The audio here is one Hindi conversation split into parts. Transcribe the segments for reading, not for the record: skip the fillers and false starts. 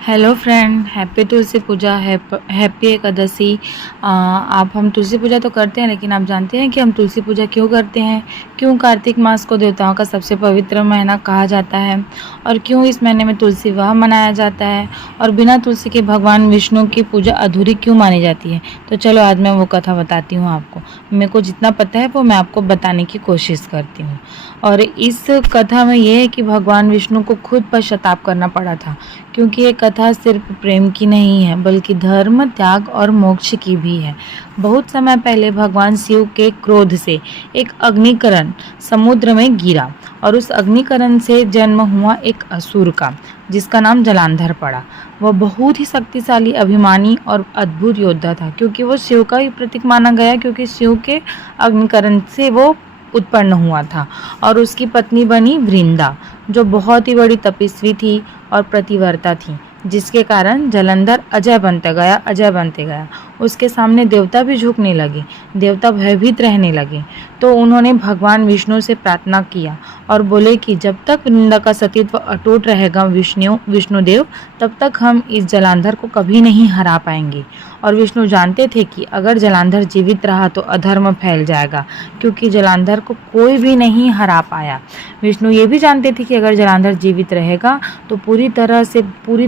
हेलो फ्रेंड, हैप्पी तुलसी पूजा, हैप्पी एकादशी। आप हम तुलसी पूजा तो करते हैं, लेकिन आप जानते हैं कि हम तुलसी पूजा क्यों करते हैं? क्यों कार्तिक मास को देवताओं का सबसे पवित्र महीना कहा जाता है? और क्यों इस महीने में तुलसी विवाह मनाया जाता है? और बिना तुलसी के भगवान विष्णु की पूजा अधूरी क्यों मानी जाती है? तो चलो आज मैं वो कथा बताती हूँ आपको। मेरे को जितना पता है वो मैं आपको बताने की कोशिश करती हूँ। और इस कथा में ये है कि भगवान विष्णु को खुद पश्चाताप करना पड़ा था, क्योंकि ये कथा सिर्फ प्रेम की नहीं है बल्कि धर्म, त्याग और मोक्ष की भी है। बहुत समय पहले भगवान शिव के क्रोध से एक अग्निकरण समुद्र में गिरा और उस अग्निकरण से जन्म हुआ एक असुर का, जिसका नाम जलांधर पड़ा। वह बहुत ही शक्तिशाली, अभिमानी और अद्भुत योद्धा था, क्योंकि वो शिव का ही प्रतीक माना गया, क्योंकि शिव के अग्निकरण से वो उत्पन्न हुआ था। और उसकी पत्नी बनी वृंदा, जो बहुत ही बड़ी तपस्वी थी और प्रतिवर्ता थी, जिसके कारण जलंधर अजय बनते गया। उसके सामने देवता भी झुकने लगे, देवता भयभीत रहने लगे। तो उन्होंने भगवान विष्णु से प्रार्थना किया और बोले कि जब तक वृंदा का सतीत्व अटूट रहेगा विष्णुदेव, तब तक हम इस जलांधर को कभी नहीं हरा पाएंगे। और विष्णु जानते थे कि अगर जलांधर जीवित रहा तो अधर्म फैल जाएगा, क्योंकि जलांधर को कोई भी नहीं हरा पाया। विष्णु ये भी जानते थे कि अगर जलांधर जीवित रहेगा तो पूरी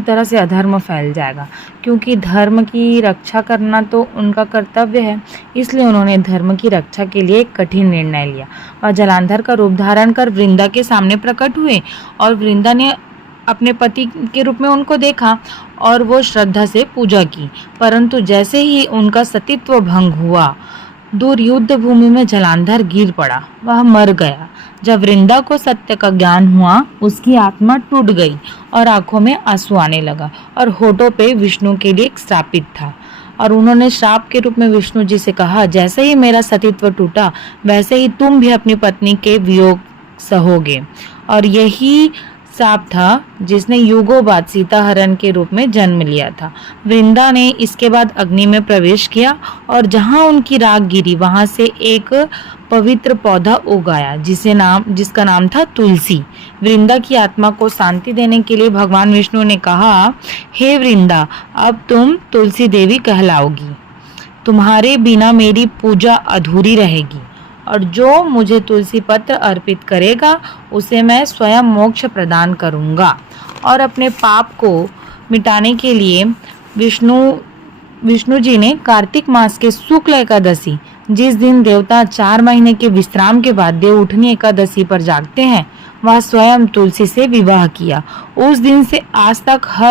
तरह से अधर्म फैल जाएगा, क्योंकि धर्म की रक्षा करना तो उनका कर्तव्य है। इसलिए उन्होंने धर्म की रक्षा के लिए एक कठिन निर्णय लिया। वह जलांधर का रूप धारण कर वृंदा के सामने प्रकट हुए और वृंदा ने अपने पति के रूप में उनको देखा और वो श्रद्धा से पूजा की। परंतु जैसे ही उनका सतीत्व भंग हुआ, दूर युद्ध भूमि में जलांधर गिर पड़ा, वह मर गया। जब वृंदा को सत्य का ज्ञान हुआ, उसकी आत्मा टूट गई और आंखों में आंसू आने लगा और होठों पे विष्णु के लिए श्रापित था। और उन्होंने श्राप के रूप में विष्णु जी से कहा, जैसे ही मेरा सतीत्व टूटा, वैसे ही तुम भी अपनी पत्नी के वियोग सहोगे। और यही सांप था जिसने युगों बाद सीता हरण के रूप में जन्म लिया था। वृंदा ने इसके बाद अग्नि में प्रवेश किया और जहां उनकी राख गिरी, वहां से एक पवित्र पौधा उगाया जिसका नाम था तुलसी। वृंदा की आत्मा को शांति देने के लिए भगवान विष्णु ने कहा, हे वृंदा, अब तुम तुलसी देवी कहलाओगी। तुम्हारे बिना मेरी पूजा अधूरी रहेगी, और जो मुझे तुलसी पत्र अर्पित करेगा उसे मैं स्वयं मोक्ष प्रदान करूंगा। और अपने पाप को मिटाने के लिए विष्णु जी ने कार्तिक मास के शुक्ल एकादशी, जिस दिन देवता 4 महीने के विश्राम के बाद देवउठनी एकादशी पर जागते हैं, वह स्वयं तुलसी से विवाह किया। उस दिन से आज तक हर